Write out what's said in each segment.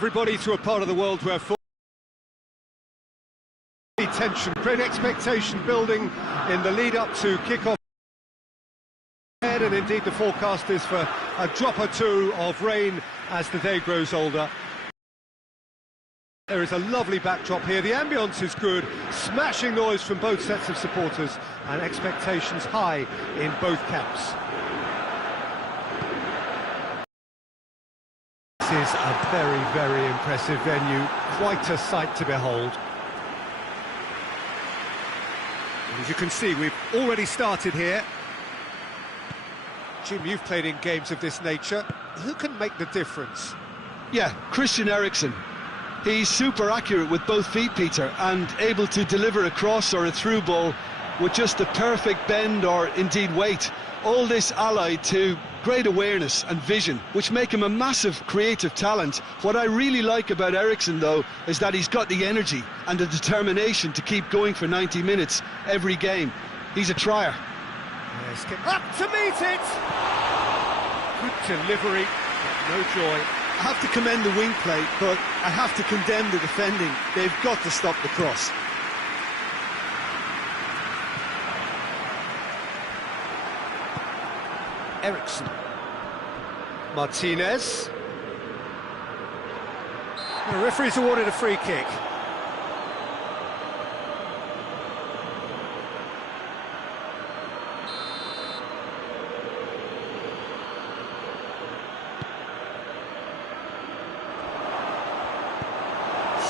Everybody to a part of the world where tension, great expectation building in the lead-up to kick-off. And indeed the forecast is for a drop or two of rain as the day grows older. There is a lovely backdrop here, the ambience is good, smashing noise from both sets of supporters, and expectations high in both camps. This is a very, very impressive venue, quite a sight to behold. As you can see, we've already started here. Jim, you've played in games of this nature. Who can make the difference? Yeah, Christian Eriksen. He's super accurate with both feet, Peter, and able to deliver a cross or a through ball with just the perfect bend or indeed weight. All this allied to great awareness and vision, which make him a massive creative talent. What I really like about Eriksen, though, is that he's got the energy and the determination to keep going for 90 minutes every game. He's a trier. Yes, get up to meet it! Good delivery, but no joy. I have to commend the wing play, but I have to condemn the defending. They've got to stop the cross. Eriksen. Martinez. The referee's awarded a free kick.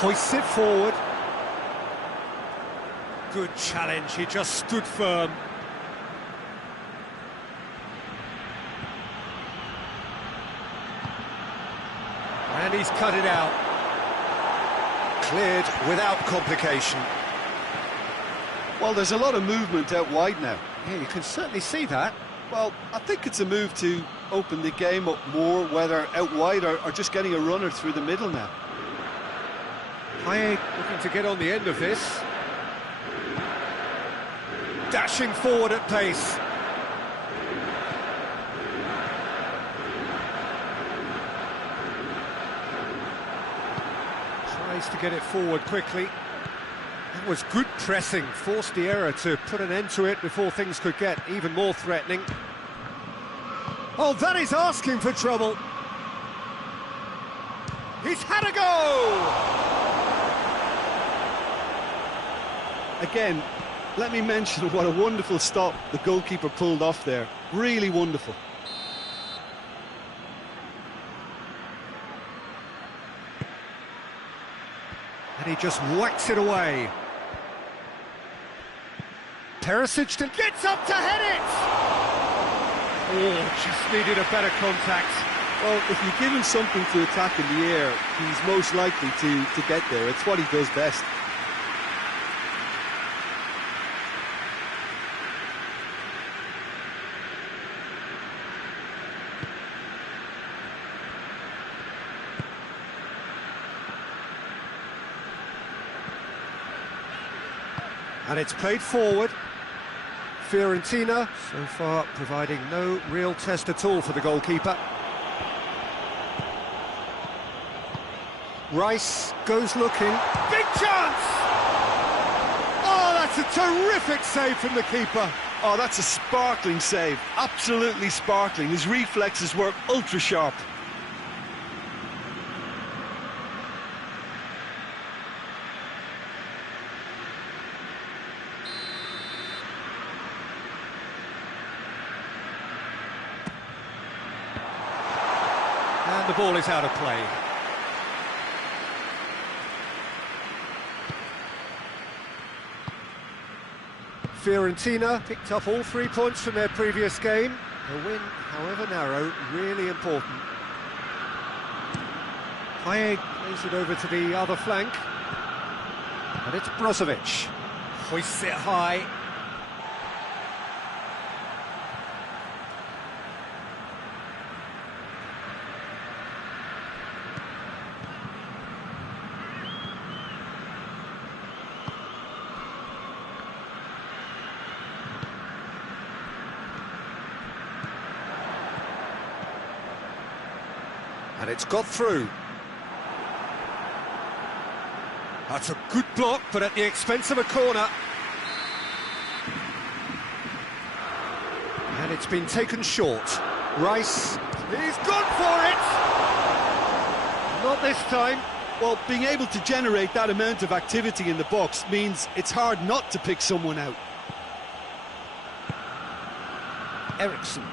Hoists it forward. Good challenge, he just stood firm. And he's cut it out. Cleared without complication. Well, there's a lot of movement out wide now. Yeah, you can certainly see that. Well, I think it's a move to open the game up more, whether out wide or just getting a runner through the middle now. Hayek looking to get on the end of this. Dashing forward at pace. Tries to get it forward quickly. That was good pressing, forced the error to put an end to it before things could get even more threatening. Oh, that is asking for trouble. He's had a go! Again, let me mention what a wonderful stop the goalkeeper pulled off there. Really wonderful. And he just whacks it away. Perisic gets up to head it! Oh, just needed a better contact. Well, if you give him something to attack in the air, he's most likely to get there. It's what he does best. And it's played forward. Fiorentina, so far, providing no real test at all for the goalkeeper. Rice goes looking. Big chance! Oh, that's a terrific save from the keeper. Oh, that's a sparkling save. Absolutely sparkling. His reflexes were ultra-sharp. And the ball is out of play. Fiorentina picked up all 3 points from their previous game. A win, however narrow, really important. Hayek plays it over to the other flank. And it's Brozovic. Hoists it high. And it's got through. That's a good block, but at the expense of a corner. And it's been taken short. Rice, he's gone for it! Not this time. Well, being able to generate that amount of activity in the box means it's hard not to pick someone out. Eriksson.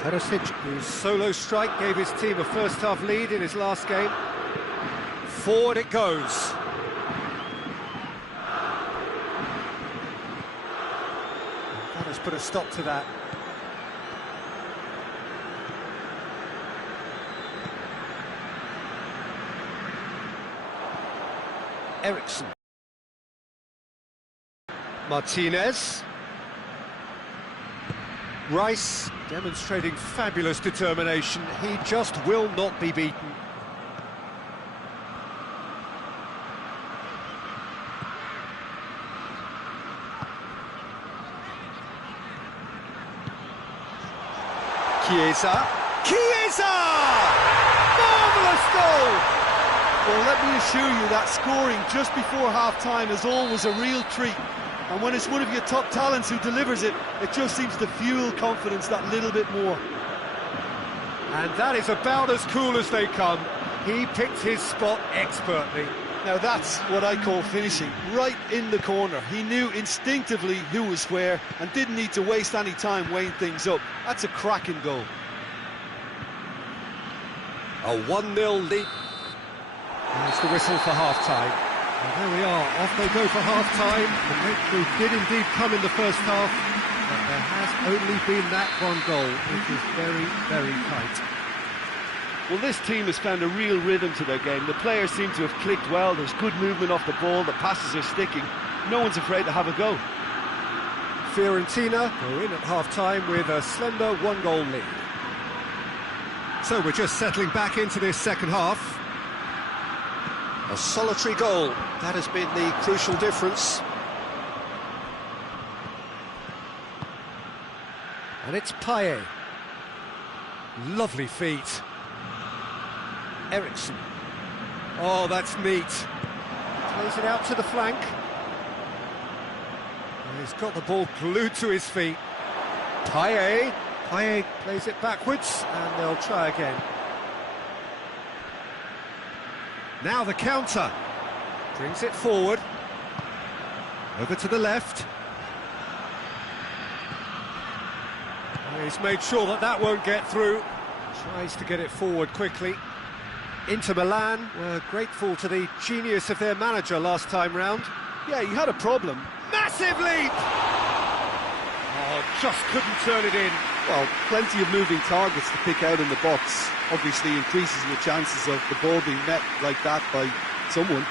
Perisic, whose solo strike gave his team a first-half lead in his last game. Forward it goes. That has put a stop to that. Eriksson. Martinez. Rice demonstrating fabulous determination. He just will not be beaten. Chiesa. Chiesa! Marvellous goal! Well, let me assure you that scoring just before half-time is always a real treat. And when it's one of your top talents who delivers it, it just seems to fuel confidence that little bit more. And that is about as cool as they come. He picked his spot expertly. Now that's what I call finishing, right in the corner. He knew instinctively who was where and didn't need to waste any time weighing things up. That's a cracking goal. A 1-0 lead. There's the whistle for half-time. And there we are, off they go for half-time. The breakthrough did indeed come in the first half, but there has only been that one goal. It is very, very tight. Well, this team has found a real rhythm to their game. The players seem to have clicked well. There's good movement off the ball. The passes are sticking. No one's afraid to have a go. Fiorentina go in at half-time with a slender one-goal lead. So we're just settling back into this second half. A solitary goal, that has been the crucial difference. And it's Payet. Lovely feet. Eriksson. Oh, that's neat. Plays it out to the flank. And he's got the ball glued to his feet. Payet. Payet plays it backwards, and they'll try again. Now the counter. Brings it forward. Over to the left. Oh, he's made sure that that won't get through. Tries to get it forward quickly. Inter Milan were grateful to the genius of their manager last time round. Yeah, he had a problem. Massive leap! Oh, just couldn't turn it in. Well, plenty of moving targets to pick out in the box. Obviously increases the chances of the ball being met like that by someone.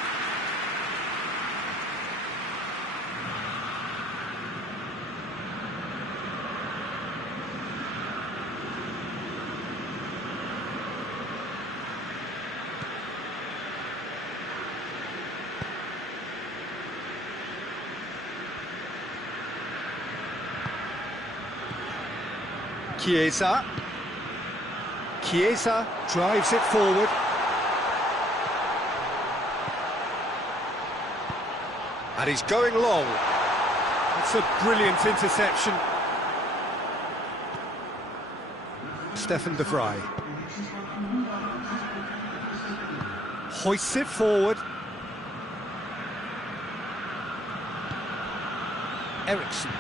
Chiesa. Chiesa drives it forward. And he's going long. It's a brilliant interception. Stefan de Vrij. Hoists it forward. Eriksson.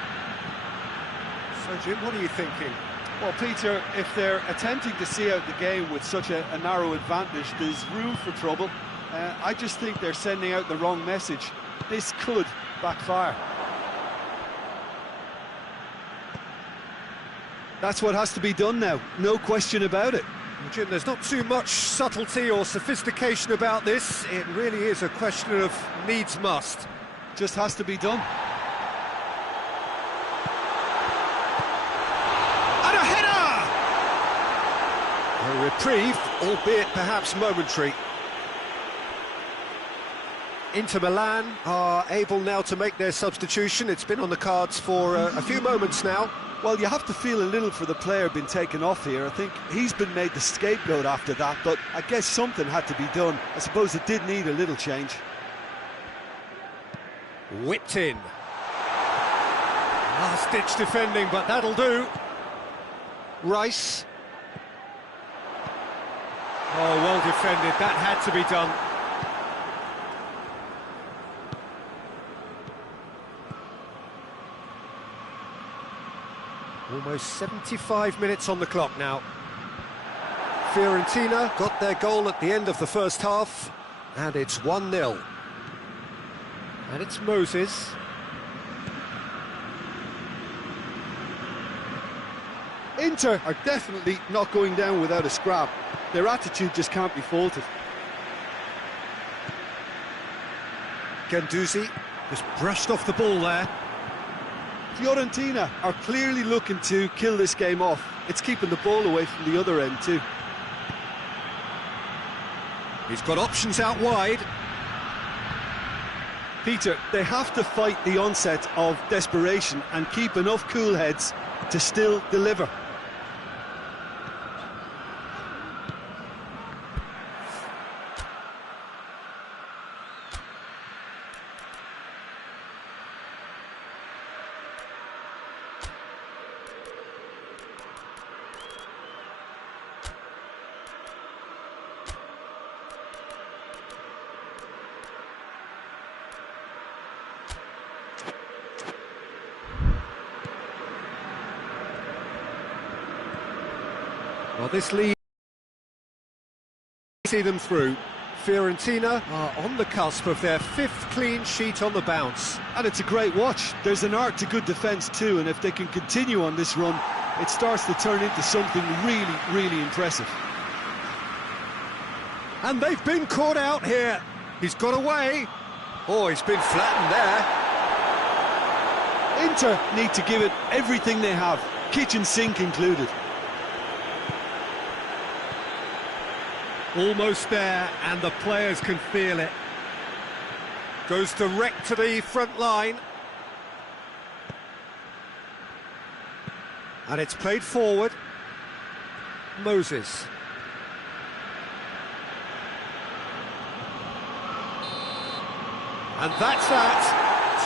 So, Jim, what are you thinking? Well, Peter, if they're attempting to see out the game with such a narrow advantage, there's room for trouble. I just think they're sending out the wrong message. This could backfire. That's what has to be done now, no question about it. Well, Jim, there's not too much subtlety or sophistication about this. It really is a question of needs must. Just has to be done. A reprieve, albeit perhaps momentary. Inter Milan are able now to make their substitution. It's been on the cards for a few moments now. Well, you have to feel a little for the player being taken off here. I think he's been made the scapegoat after that, but I guess something had to be done. I suppose it did need a little change. Whipped in. Last-ditch defending, but that'll do. Rice. Oh, well defended. That had to be done. Almost 75 minutes on the clock now. Fiorentina got their goal at the end of the first half, and it's 1-0. And it's Moses. Inter are definitely not going down without a scrap. Their attitude just can't be faulted. Guendouzi just brushed off the ball there. Fiorentina are clearly looking to kill this game off. It's keeping the ball away from the other end too. He's got options out wide. Peter, they have to fight the onset of desperation and keep enough cool heads to still deliver. Well, this lead, see them through. Fiorentina are on the cusp of their 5th clean sheet on the bounce. And it's a great watch. There's an art to good defence too, and if they can continue on this run, it starts to turn into something really, really impressive. And they've been caught out here. He's got away. Oh, he's been flattened there. Inter need to give it everything they have, kitchen sink included. Almost there, and the players can feel it. Goes direct to the front line. And it's played forward. Moses. And that's that.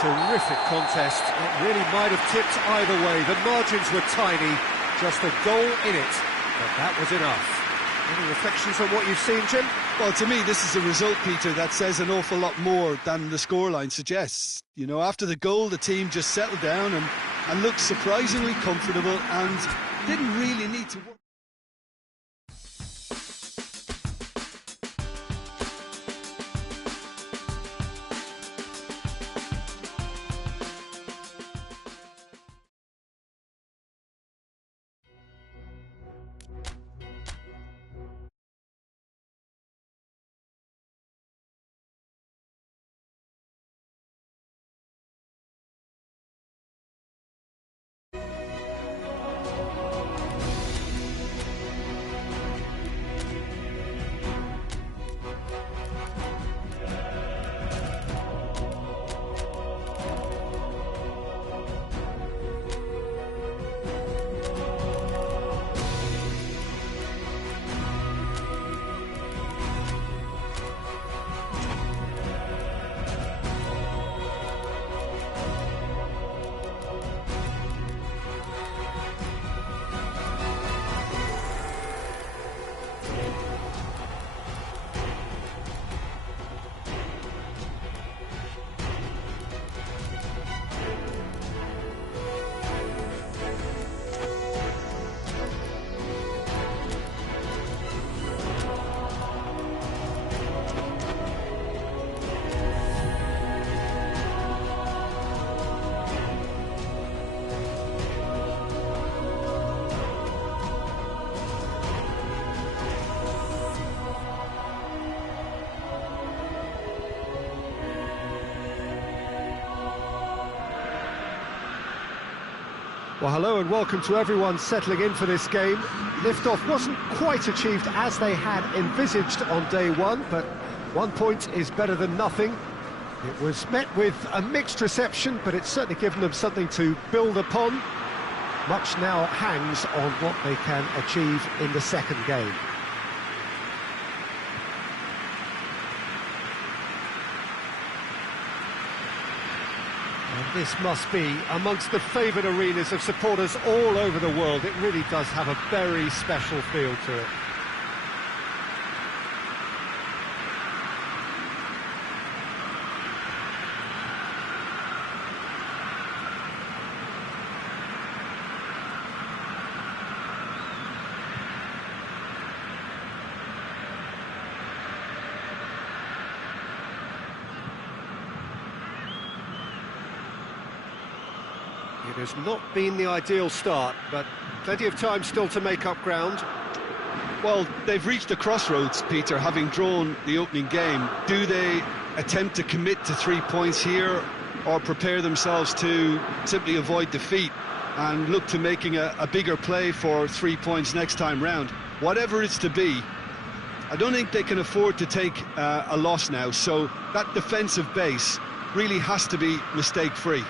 Terrific contest. It really might have tipped either way. The margins were tiny, just a goal in it, but that was enough. Any reflections on what you've seen, Jim? Well, to me, this is a result, Peter, that says an awful lot more than the scoreline suggests. You know, after the goal, the team just settled down and looked surprisingly comfortable and didn't really need to work. Well, hello and welcome to everyone settling in for this game. Liftoff wasn't quite achieved as they had envisaged on day one, but 1 point is better than nothing. It was met with a mixed reception, but it's certainly given them something to build upon. Much now hangs on what they can achieve in the second game. And this must be amongst the favoured arenas of supporters all over the world. It really does have a very special feel to it. It has not been the ideal start, but plenty of time still to make up ground. Well, they've reached a crossroads, Peter, having drawn the opening game. Do they attempt to commit to 3 points here, or prepare themselves to simply avoid defeat and look to making a bigger play for 3 points next time round? Whatever it's to be, I don't think they can afford to take a loss now, so that defensive base really has to be mistake-free.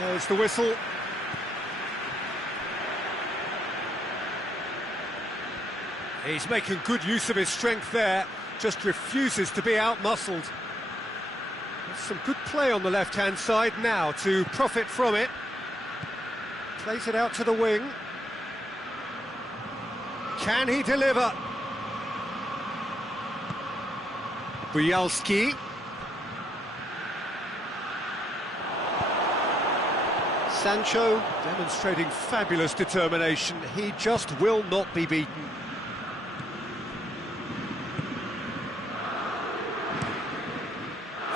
There's the whistle. He's making good use of his strength there, just refuses to be out-muscled. There's some good play on the left-hand side now to profit from it. Plays it out to the wing. Can he deliver? Bielski. Sancho demonstrating fabulous determination. He just will not be beaten.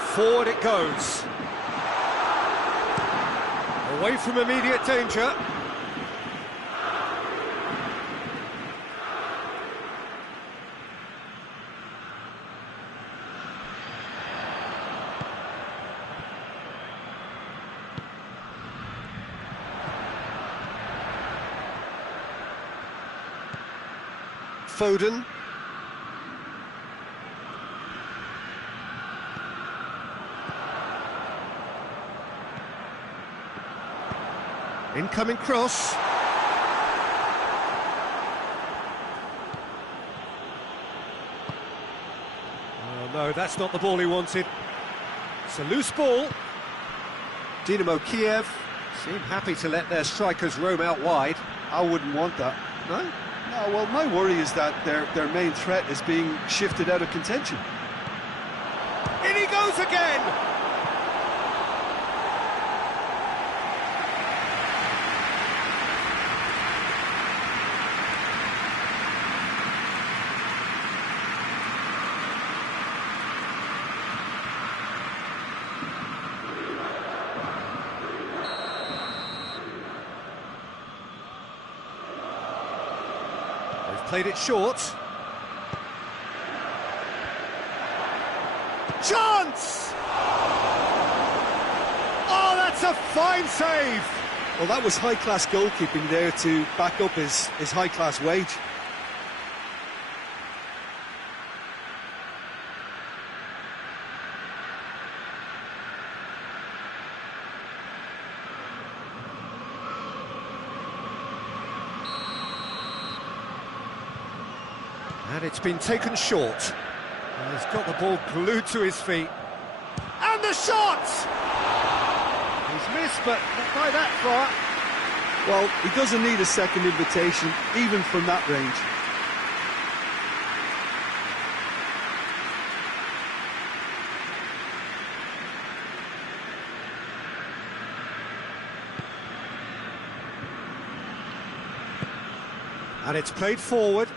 Forward it goes. Away from immediate danger. Foden. Incoming cross. Oh no, that's not the ball he wanted. It's a loose ball. Dynamo Kiev seem happy to let their strikers roam out wide. I wouldn't want that. No? No, well, my worry is that their main threat is being shifted out of contention. In he goes again! Played it short. Chance! Oh, that's a fine save! Well, that was high-class goalkeeping there to back up his high-class wage. And it's been taken short. And he's got the ball glued to his feet. And the shot! He's missed, but not by that far. Well, he doesn't need a second invitation, even from that range. And it's played forward.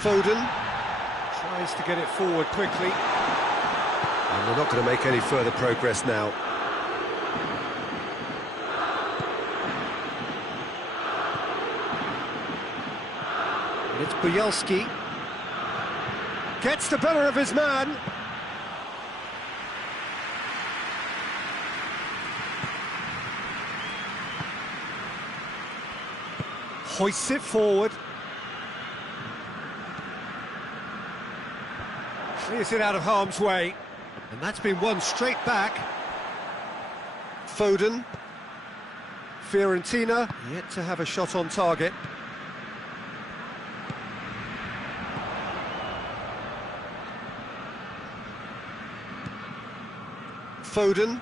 Foden tries to get it forward quickly. And we're not going to make any further progress now. And it's Bielski. Gets the better of his man. Hoists it forward. Clears it out of harm's way. And that's been won straight back. Foden. Fiorentina yet to have a shot on target. Foden.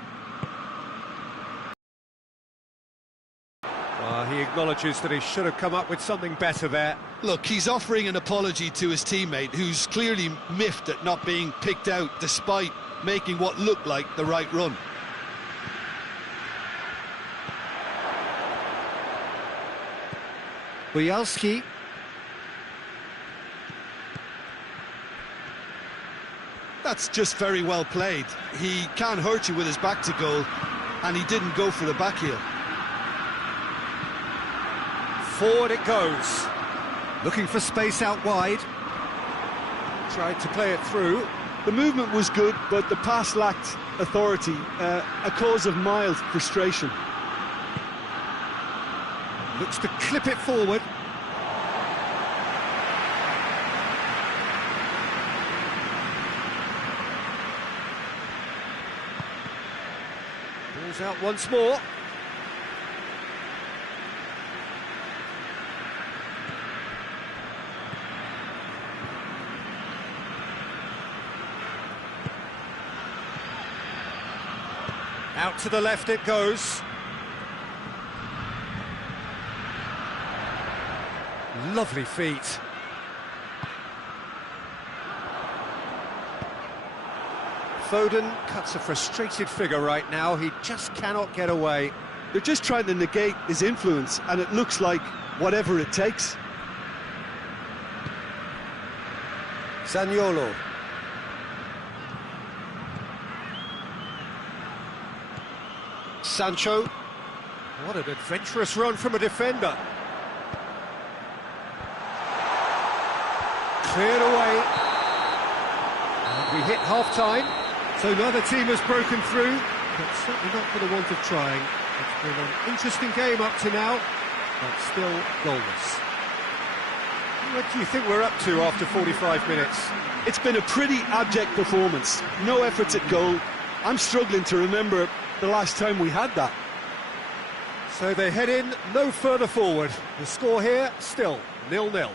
He acknowledges that he should have come up with something better there. Look, he's offering an apology to his teammate, who's clearly miffed at not being picked out despite making what looked like the right run. Bielski. That's just very well played. He can hurt you with his back to goal, and he didn't go for the back heel. Forward it goes. Looking for space out wide. Tried to play it through. The movement was good, but the pass lacked authority, a cause of mild frustration. Looks to clip it forward. Ball's out once more. Out to the left it goes. Lovely feet. Foden cuts a frustrated figure right now. He just cannot get away. They're just trying to negate his influence, and it looks like whatever it takes. Zaniolo. Sancho. What an adventurous run from a defender. Cleared away. And we hit half-time, so neither team has broken through, but certainly not for the want of trying. It's been an interesting game up to now, but still goalless. What do you think we're up to after 45 minutes? It's been a pretty abject performance. No efforts at goal. I'm struggling to remember the last time we had that. So they head in no further forward. The score here, still 0-0.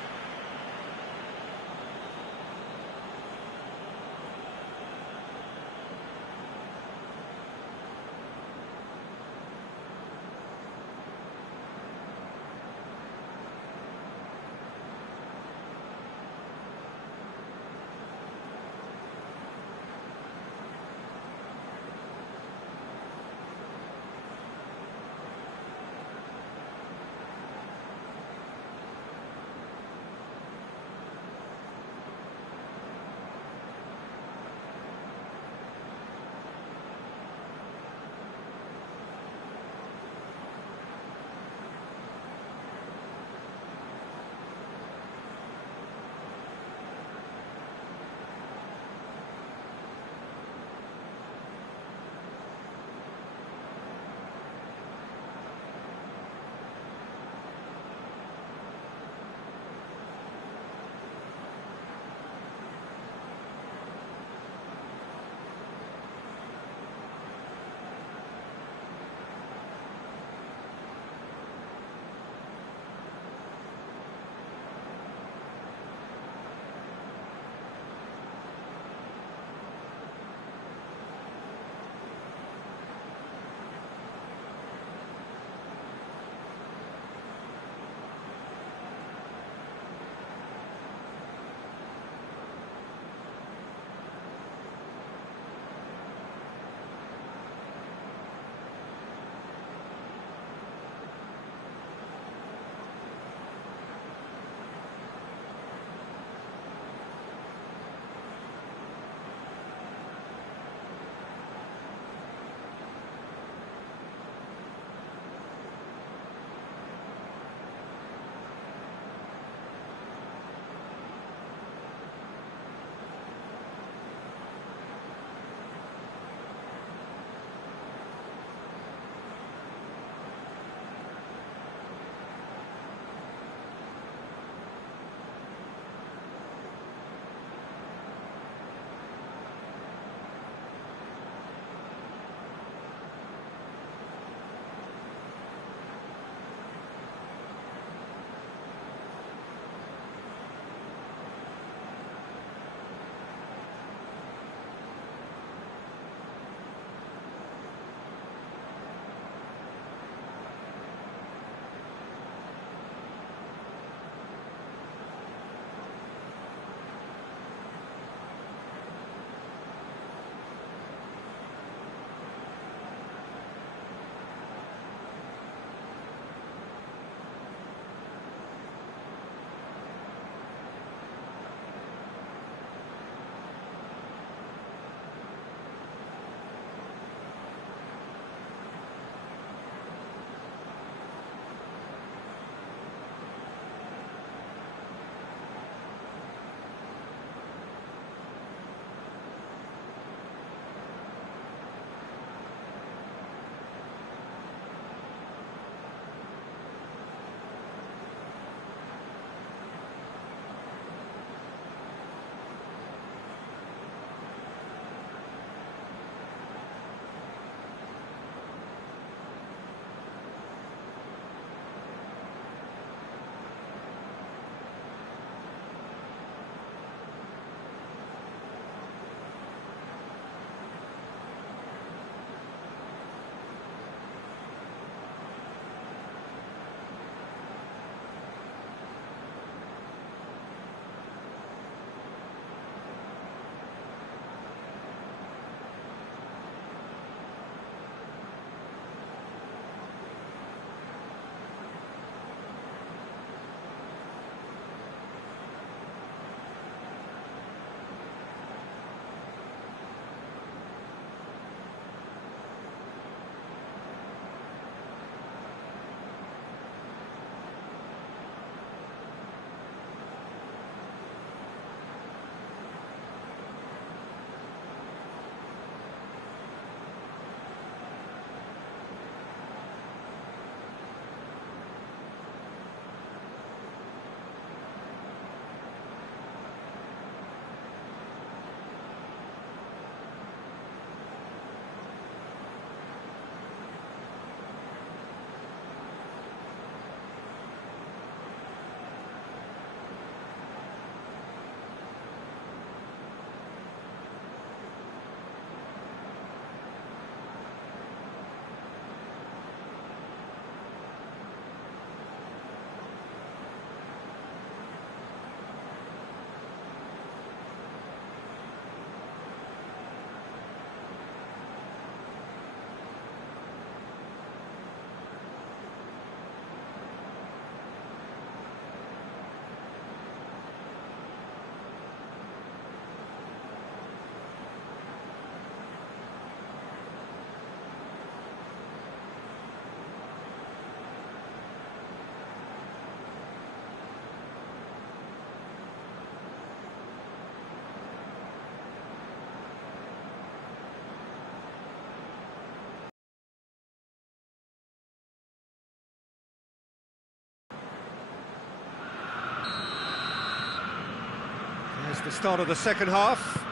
It's the start of the second half.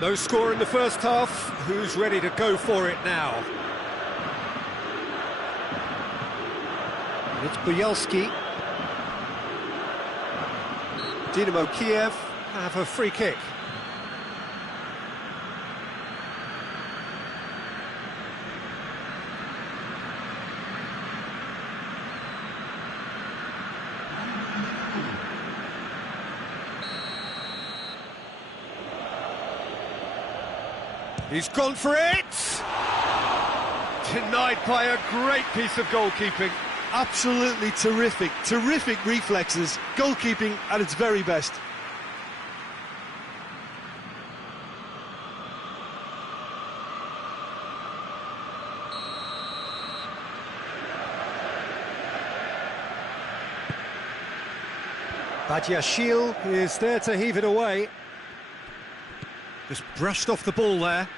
No score in the first half. Who's ready to go for it now? It's Buyelski. Dynamo Kiev have a free kick. He's gone for it! Denied by a great piece of goalkeeping. Absolutely terrific, terrific reflexes, goalkeeping at its very best. Badiashile is there to heave it away. Just brushed off the ball there.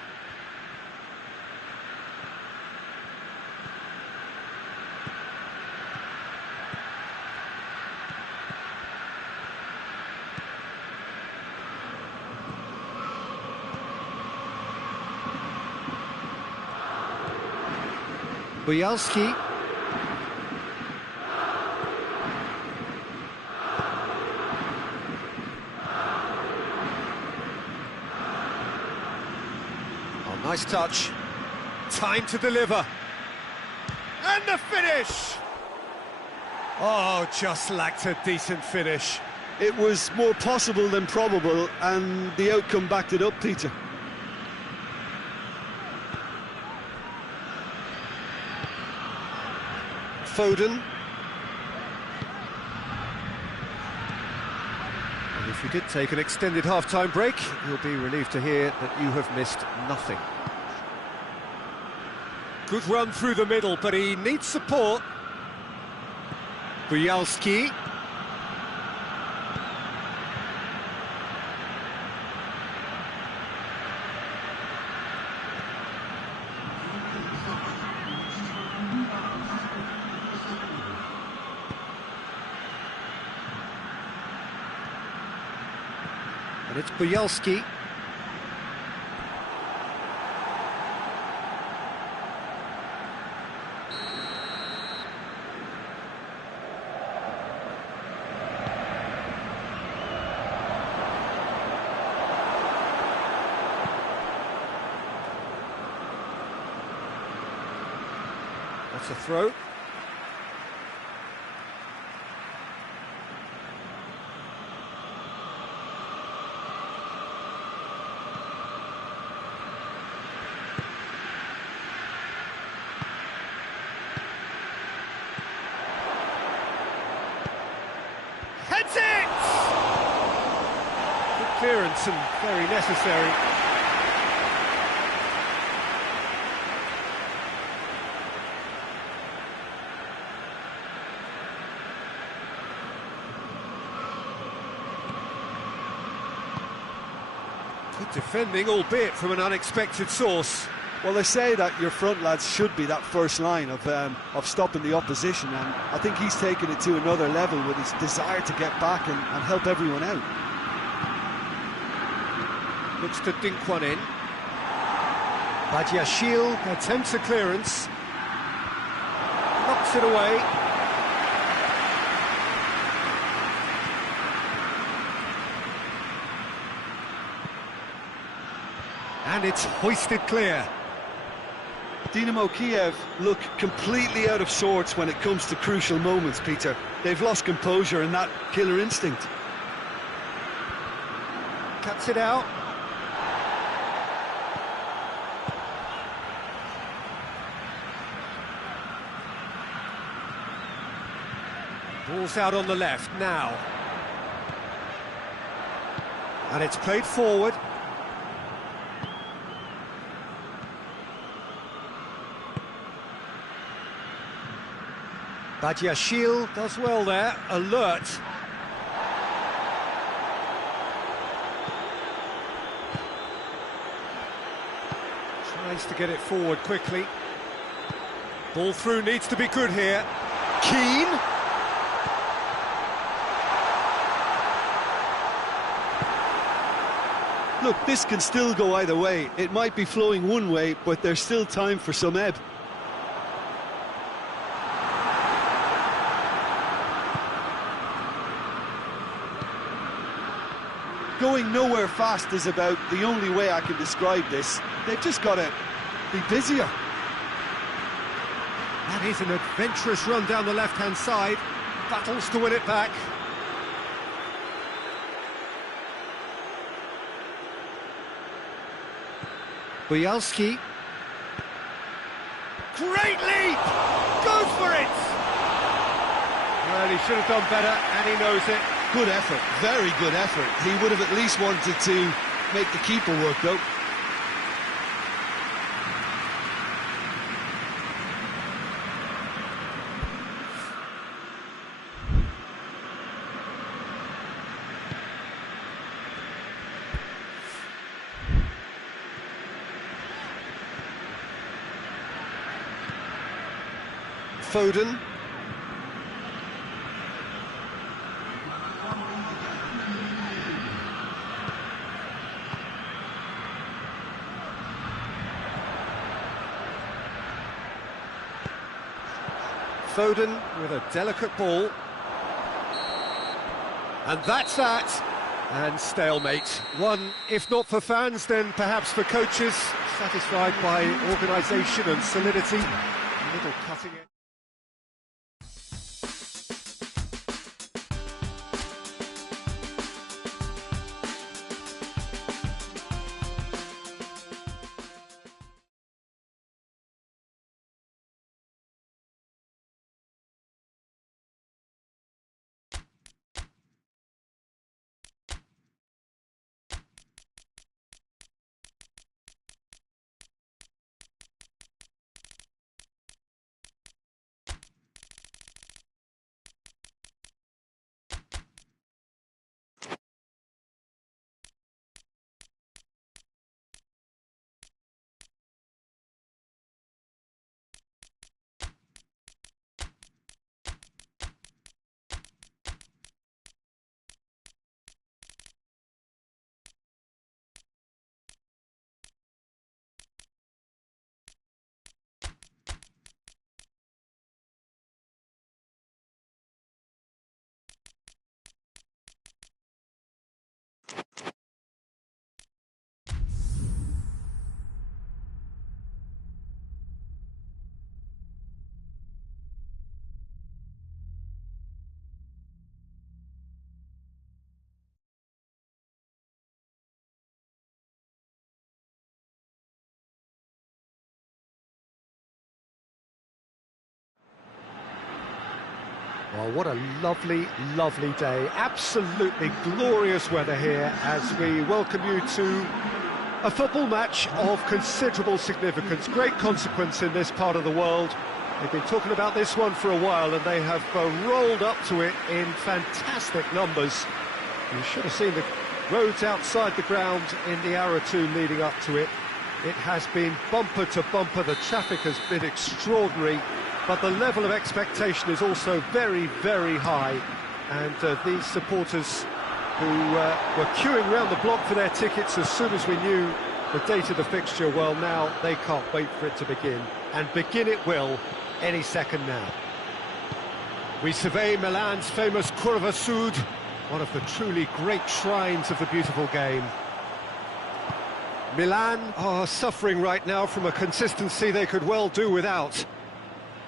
Buyelski. Oh, nice touch. Time to deliver. And the finish! Oh, just lacked a decent finish. It was more possible than probable, and the outcome backed it up, Peter. Foden. And if you did take an extended half-time break, you'll be relieved to hear that you have missed nothing. Good run through the middle, but he needs support. Buyelski. And it's Buyelski. That's a throw. Heads it! Good clearance and very necessary. Good defending, albeit from an unexpected source. Well, they say that your front lads should be that first line of stopping the opposition, and I think he's taken it to another level with his desire to get back and help everyone out. Looks to dink one in. Badiashile attempts a clearance. Knocks it away. And it's hoisted clear. Dynamo Kiev look completely out of sorts when it comes to crucial moments, Peter. They've lost composure and that killer instinct. Cuts it out. Ball's out on the left now. And it's played forward. Badiashile does well there, alert. Tries to get it forward quickly. Ball through needs to be good here. Keane. Look, this can still go either way. It might be flowing one way, but there's still time for some ebb. Going nowhere fast is about the only way I can describe this. They've just got to be busier. That is an adventurous run down the left-hand side. Battles to win it back. Bielski. Great leap! Goes for it! Well, he should have done better, and he knows it. Good effort, very good effort. He would have at least wanted to make the keeper work, though. Foden. Foden with a delicate ball. And that's that. And stalemate. One, if not for fans, then perhaps for coaches, satisfied by organisation and solidity. A little cutting edge. Well, what a lovely, lovely day. Absolutely glorious weather here as we welcome you to a football match of considerable significance, great consequence in this part of the world. They've been talking about this one for a while and they have rolled up to it in fantastic numbers. You should have seen the roads outside the ground in the hour or two leading up to it. It has been bumper to bumper, the traffic has been extraordinary. But the level of expectation is also very, very high. And these supporters who were queuing around the block for their tickets as soon as we knew the date of the fixture, well, now they can't wait for it to begin. And begin it will any second now. We survey Milan's famous Curva Sud, one of the truly great shrines of the beautiful game. Milan are suffering right now from a consistency they could well do without.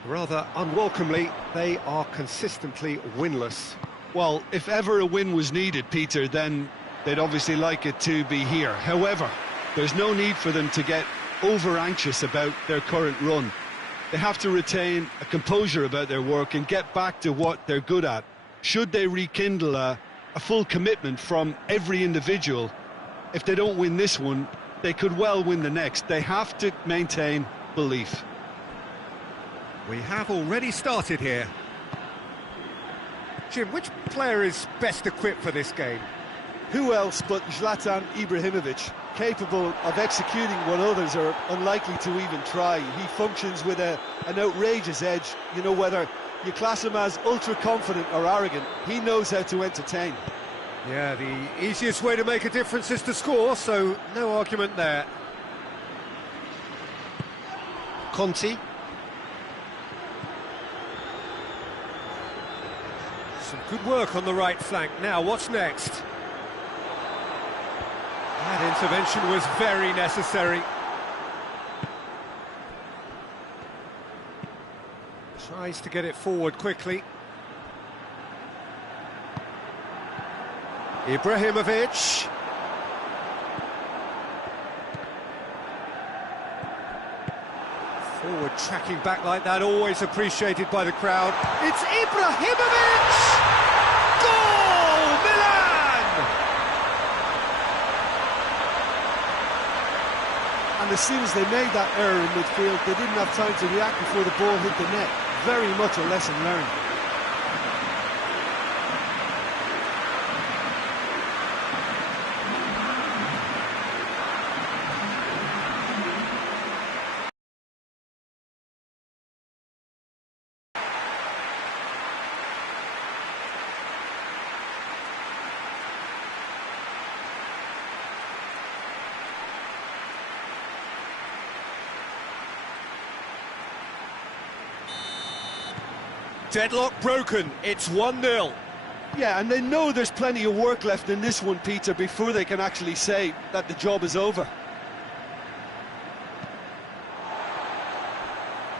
Rather unwelcomely, they are consistently winless. Well, if ever a win was needed, Peter, then they'd obviously like it to be here. However, there's no need for them to get over-anxious about their current run. They have to retain a composure about their work and get back to what they're good at. Should they rekindle a full commitment from every individual, if they don't win this one, they could well win the next. They have to maintain belief. We have already started here. Jim, which player is best equipped for this game? Who else but Zlatan Ibrahimovic, capable of executing what others are unlikely to even try. He functions with an outrageous edge. You know, whether you class him as ultra-confident or arrogant, he knows how to entertain. Yeah, the easiest way to make a difference is to score, so no argument there. Conti. Some good work on the right flank. Now, what's next? That intervention was very necessary. Tries to get it forward quickly. Ibrahimovic. Forward tracking back like that, always appreciated by the crowd. It's Ibrahimovic! Goal! Milan! And as soon as they made that error in midfield, they didn't have time to react before the ball hit the net. Very much a lesson learned. Deadlock broken, it's 1-0. Yeah, and they know there's plenty of work left in this one, Peter, before they can actually say that the job is over.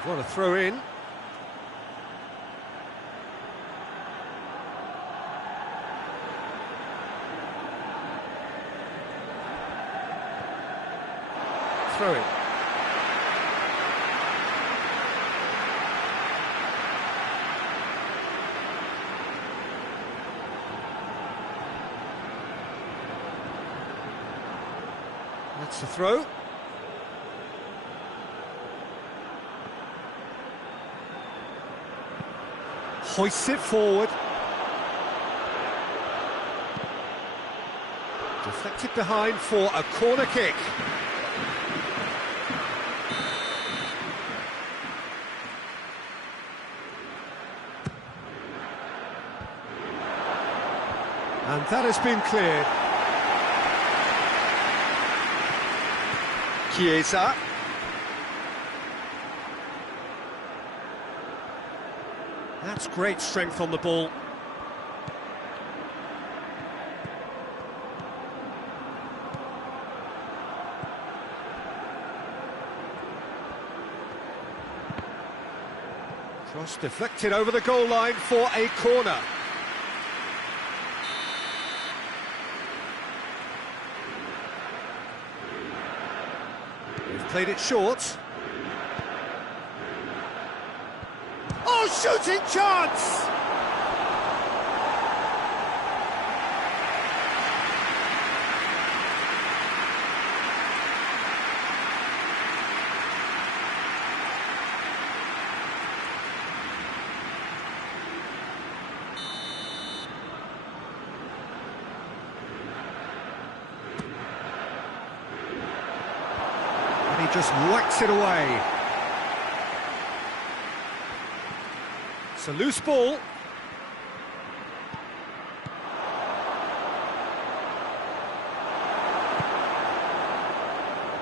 What a throw in. Throw in. That's the throw. Hoists it forward. Deflected behind for a corner kick. And that has been cleared. Chiesa. That's great strength on the ball. Cross deflected over the goal line for a corner. They've played it short. Oh, shooting chance! And he just whacks it away. It's a loose ball.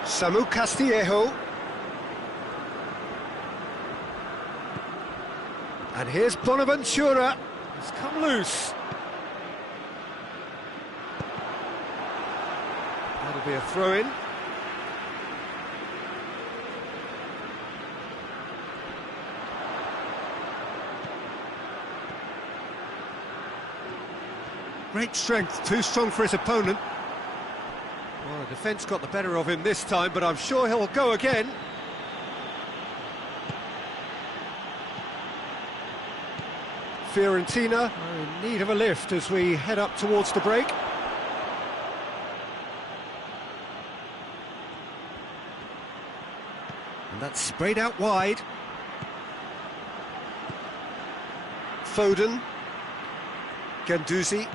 Samu Castillejo. And here's Bonaventura. It's come loose. That'll be a throw-in. Great strength, too strong for his opponent. Well, the defence got the better of him this time, but I'm sure he'll go again. Fiorentina are in need of a lift as we head up towards the break. And that's sprayed out wide. Foden. Guendouzi.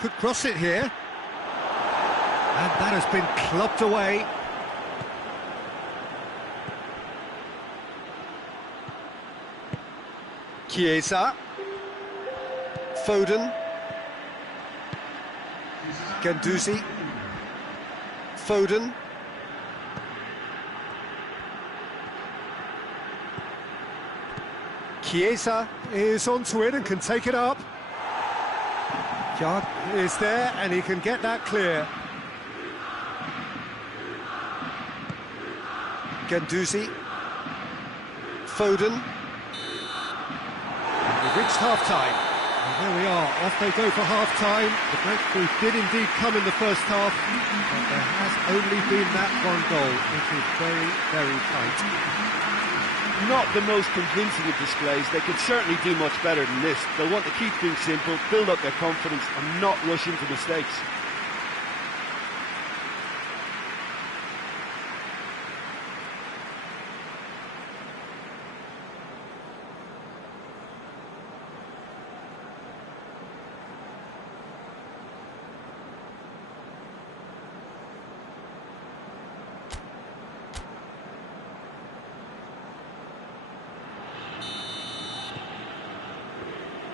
Could cross it here. And that has been clubbed away. Chiesa. Foden. Guendouzi. Foden. Chiesa is onto it and can take it up. Yard is there and he can get that clear. Guendouzi. Foden. We've reached half-time. And there we are, off they go for half-time. The breakthrough did indeed come in the first half, but there has only been that one goal. It is very, very tight. Not the most convincing of displays. They could certainly do much better than this. They'll want to keep things simple, build up their confidence and not rush into mistakes.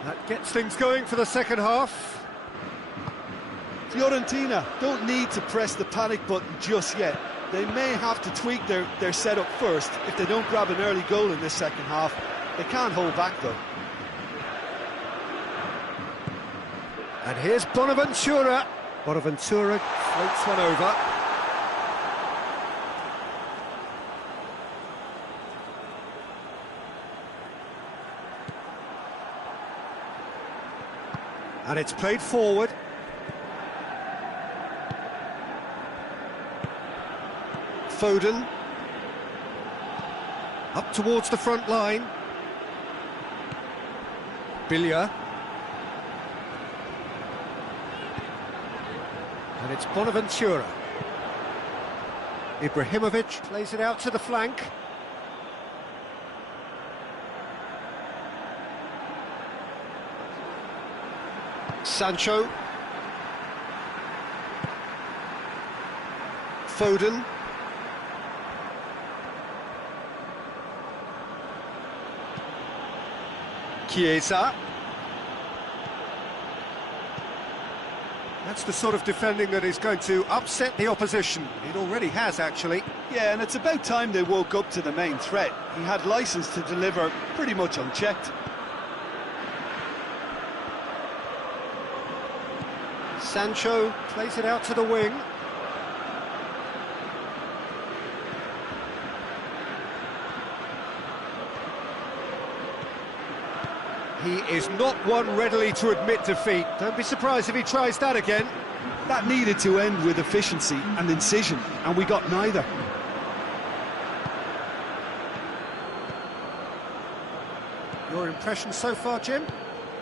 That gets things going for the second half. Fiorentina don't need to press the panic button just yet. They may have to tweak their setup first if they don't grab an early goal in this second half. They can't hold back though. And here's Bonaventura. Bonaventura floats one over. And it's played forward. Foden. Up towards the front line. Billia. And it's Bonaventura. Ibrahimovic plays it out to the flank. Sancho. Foden. Chiesa. That's the sort of defending that is going to upset the opposition. It already has, actually. Yeah, and it's about time they woke up to the main threat. He had licence to deliver pretty much unchecked. Sancho plays it out to the wing. He is not one readily to admit defeat. Don't be surprised if he tries that again. That needed to end with efficiency and incision, and we got neither. Your impression so far, Jim?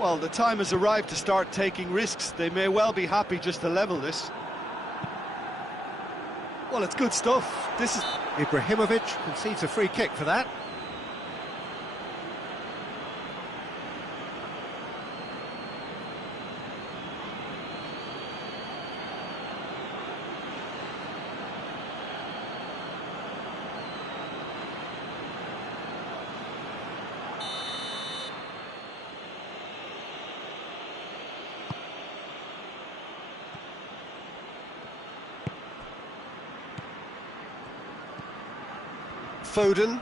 Well, the time has arrived to start taking risks. They may well be happy just to level this. Well, it's good stuff. This is... Ibrahimovic concedes a free kick for that. Foden.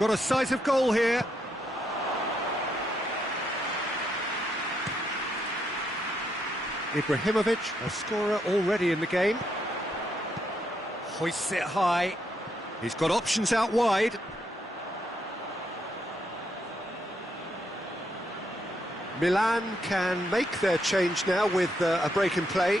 Got a sight of goal here. Ibrahimovic, a scorer already in the game. Hoists it high. He's got options out wide. Milan can make their change now with a break in play.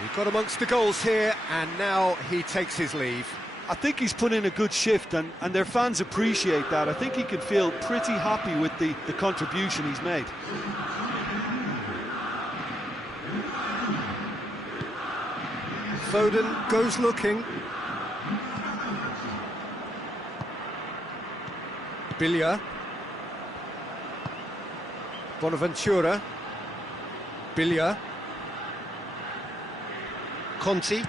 He got amongst the goals here, and now he takes his leave. I think he's put in a good shift, and their fans appreciate that. I think he can feel pretty happy with the contribution he's made. Foden goes looking. Billia. Bonaventura. Billia. Conti.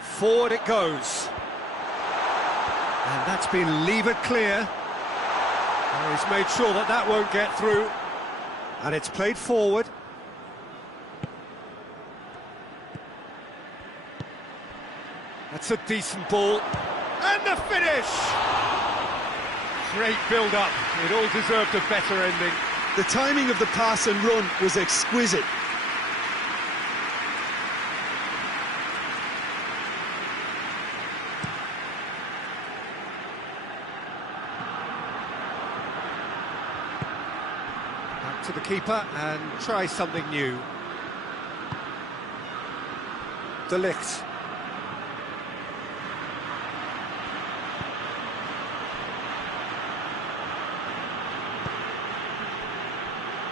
Forward it goes. And that's been levered clear. Oh, he's made sure that that won't get through. And it's played forward. That's a decent ball. And the finish! Great build-up. It all deserved a better ending. The timing of the pass and run was exquisite. Back to the keeper and try something new. De Ligt.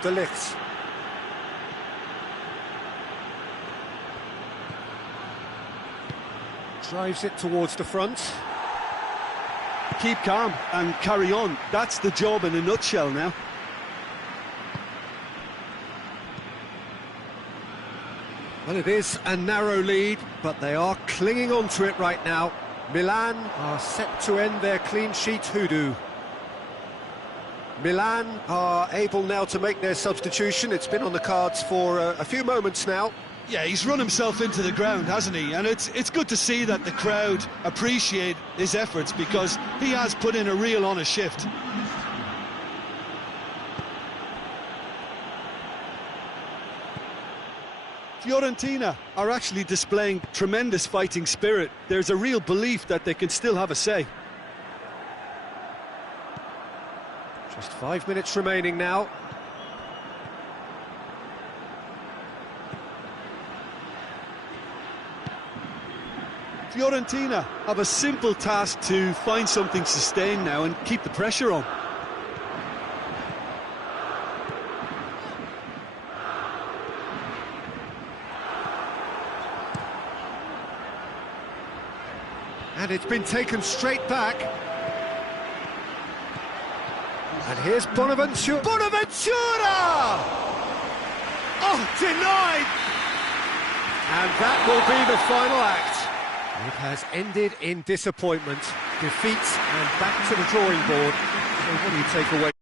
De Ligt. Drives it towards the front. Keep calm and carry on. That's the job in a nutshell now. Well, it is a narrow lead, but they are clinging on to it right now. Milan are set to end their clean sheet hoodoo. Milan are able now to make their substitution. It's been on the cards for a few moments now. Yeah, he's run himself into the ground, hasn't he? And it's good to see that the crowd appreciate his efforts, because he has put in a real honest shift. Fiorentina are actually displaying tremendous fighting spirit. There's a real belief that they can still have a say. Just 5 minutes remaining now. Fiorentina have a simple task to find something sustained now and keep the pressure on. And it's been taken straight back. And here's Bonaventura. Bonaventura! Oh, denied! And that will be the final act. It has ended in disappointment, defeat, and back to the drawing board. So what do you take away?